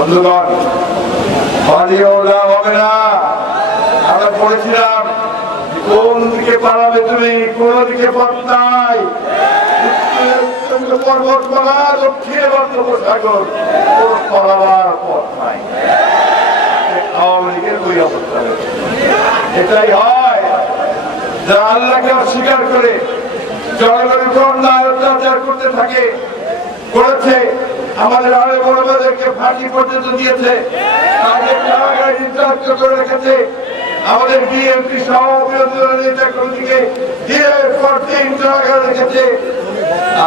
বন্ধুগণ হবে না। আমরা পড়েছিলাম, কোন দিকে পালাবে তুমি, কোন দিকে পথ নাই। উত্তঙ্গ পর্বতমালা দক্ষিণে বঙ্গোপসাগর, কোন পালাবার পথ নাই। আওয়ামী লীগের অবস্থা এটাই হয়, যারা আল্লাহকে অস্বীকার করে, জনগণের অত্যাচার করতে থাকে, করেছে আমাদের আরে বড়দেরকে ফাঁসি পর্যন্ত দিয়েছে। রেখেছে। আমাদের বিএনপি কারাগারে রেখেছে।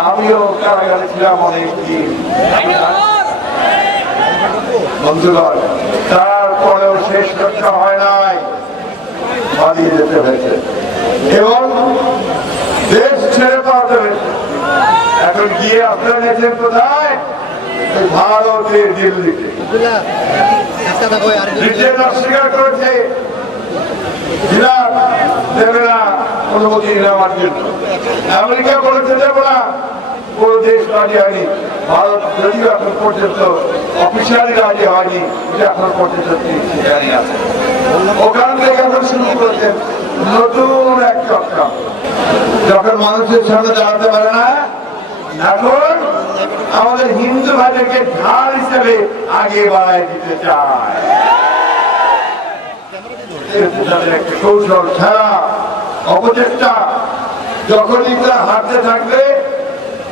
আমিও কারাগারে ছিলাম অনেক বন্ধুগণ, তারপরেও শেষ রক্ষা হয় নাই। পালিয়ে যেতে হয়েছে। এবং দেশ ছেড়ে পাওয়াতে হয়েছে এখন গিয়ে আপনারা গেছেন কোথায়? ভারতের দিল্লিতে করেছে আমেরিকা বলেছে কোন দেশ ভারত যদিও পর্যন্ত অফিসিয়ালি পর্যন্ত ওখান থেকে শুরু করেছেন নতুন এক চক্র। যখন মানুষের সামনে দাঁড়াতে পারে না, এখন আমাদের হিন্দু ভাইদেরকে ঢাল হিসেবে আগে বাড়ায় দিতে চায়। কৌশল, খেলা, অপচেষ্টা। যখনই তারা হারতে থাকবে,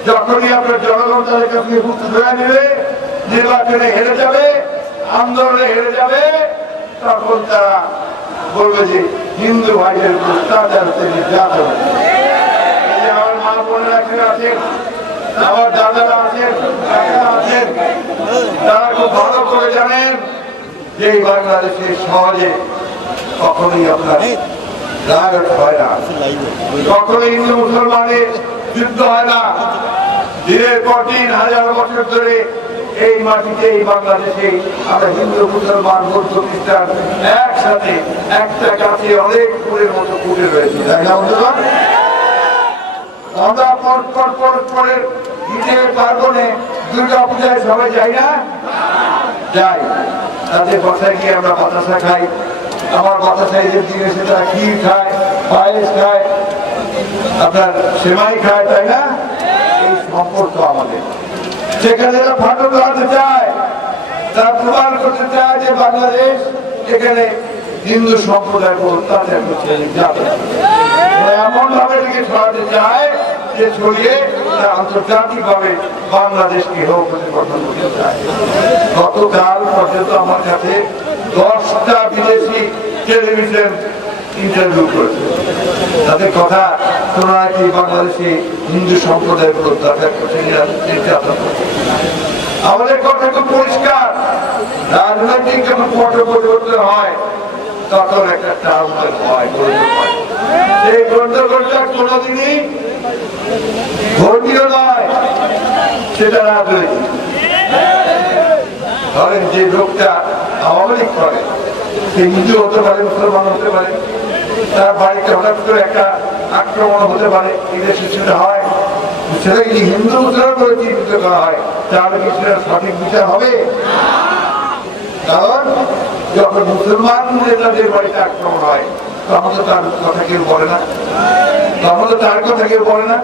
যখনই আপনার জনগণ তাদের কাছ বুঝতে ধরে নেবে, নির্বাচনে হেরে যাবে, আন্দোলনে হেরে যাবে, তখন তারা বলবে যে হিন্দু ভাইদের তাদের নির্যাতন আমার মা বোনেরা আছেন, আমার দাদারা আছেন কাকারা আছেন তারা খুব ভালো করে জানেন যে এই বাংলাদেশে সহজে কখনোই আপনার রাগট হয় না। কখনো হিন্দু মুসলমানের যুদ্ধ হয় না। দিনের পর দিন হাজার বছর ধরে এই মাটিতে এই বাংলাদেশে আমরা হিন্দু মুসলমান বৌদ্ধ খ্রিস্টান একসাথে একটা গাছে অনেক ফুলের মতো ফুটে রয়েছে। তাই না বন্ধুগণ? আমরা পর পর পর পরের ঈদের পার্বণে দুর্গা পূজায় সবাই যাই না? যাই। তাদের বাসায় গিয়ে আমরা বাতাসা খাই আমার বাতাসায় যে দিনে সেটা ক্ষীর খায়? পায়েস খায়? আপনার সেমাই খায়, তাই না? এই সম্পর্ক আমাদের। সেখানে এরা ফাটল লাগাতে চায়, তারা প্রমাণ করতে চায় যে বাংলাদেশ এখানে হিন্দু সম্প্রদায় অত্যাচার করছে এমন ভাবে এটাকে ছড়াতে চায় যে ছড়িয়ে তারা আন্তর্জাতিক ভাবে বাংলাদেশকে হোক প্রতিপন্ন করতে চায় গতকাল পর্যন্ত আমার কাছে দশটা বিদেশি টেলিভিশন ইন্টারভিউ করেছে। তাদের কথা তোমরা নাকি বাংলাদেশে হিন্দু সম্প্রদায়ের উপর নির্যাতন আমাদের কথা খুব পরিষ্কার। রাজনৈতিক যখন পট পরিবর্তন হয়, তখন একটা টাউনের হয় গণ্ডগোল হয়। এই গণ্ডগোলটা কোনোদিনই ধর্মীয় নয়, সেটা রাজনৈতিক। ধরেন যে লোকটা আওয়ামী লীগ করে, সে হিন্দু হতে পারে, মুসলমান হতে পারে, তার বাড়িতে হঠাৎ করে একটা আক্রমণ হতে পারে, এই দেশে সেটা হয়। সেটা যদি হিন্দু মুসলমান করে চিহ্নিত করা হয়, তাহলে কি সেটা সঠিক বিচার হবে? কারণ যখন মুসলমান নেতাদের বাড়িতে আক্রমণ হয়, তখন তো তার কথা কেউ বলে না। তখন তো তার কথা কেউ বলে না।